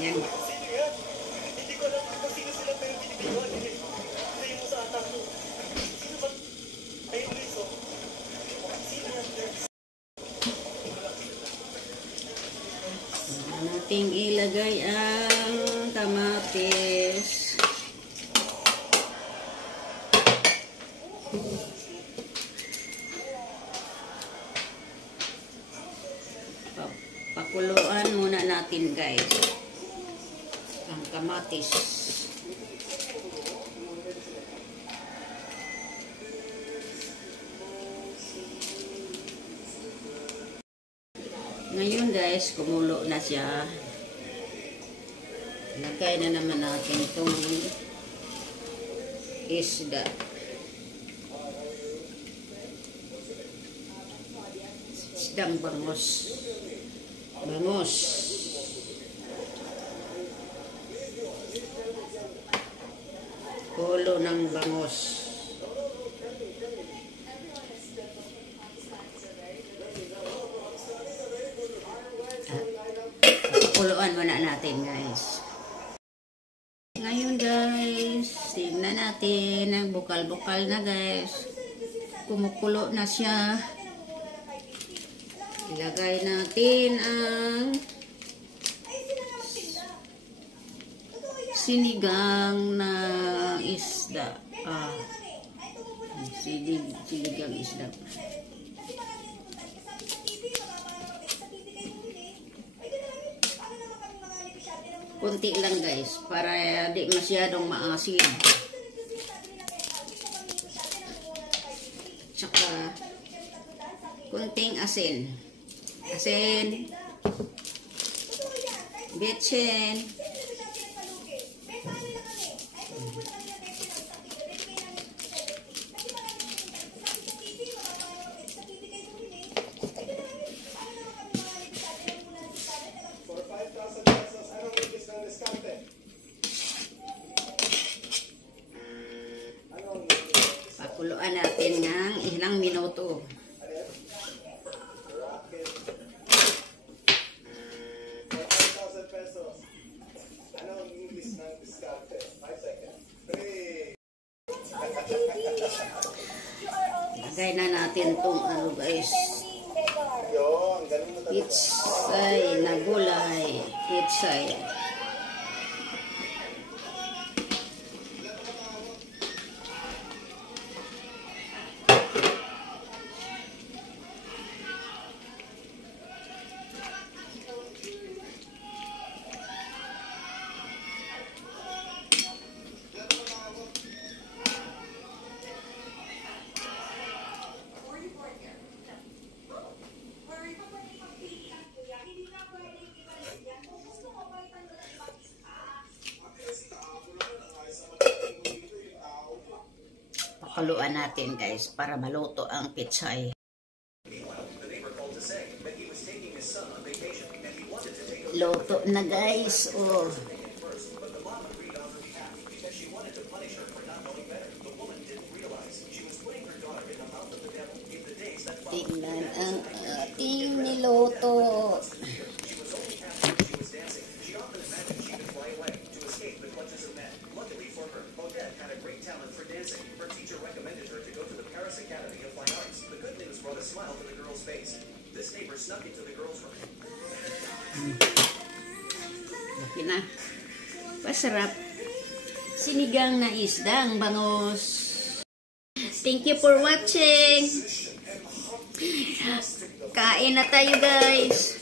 Yan. Hindi ko alam kung sino sila pero binibigyan. Hindi mo sa atak mo. Sino ba? Ayun, Liso. Sino yan? Nating ilagay ang kamatis. Pakuluan muna natin, guys, ang kamatis. Ngayon, guys, kumulo na siya. Lagay na naman natin itong isda. Isdang bangos. Bangos. Kulo ng bangos. Kuluan muna natin, guys. Ngayon, guys, tingnan natin. Ang bukal-bukal na, guys. Kumukulo na siya. Ilagay natin ang sinigang na isda. Sinigang isda. Kunti lang, guys, para di masyadong maasin. Tsaka kunting asin. Asin. Betsin. Pakuluan natin ng ilang minuto. Lagay na natin itong ano, guys, pitsay na gulay. Pitsay. Pakuluan natin, guys, para maluto ang pitsay. Luto na, guys. Oh. Tingnan ang ating niluto. Laki na. Masarap. Sinigang na isdang bangos. Thank you for watching. Kain na tayo, guys.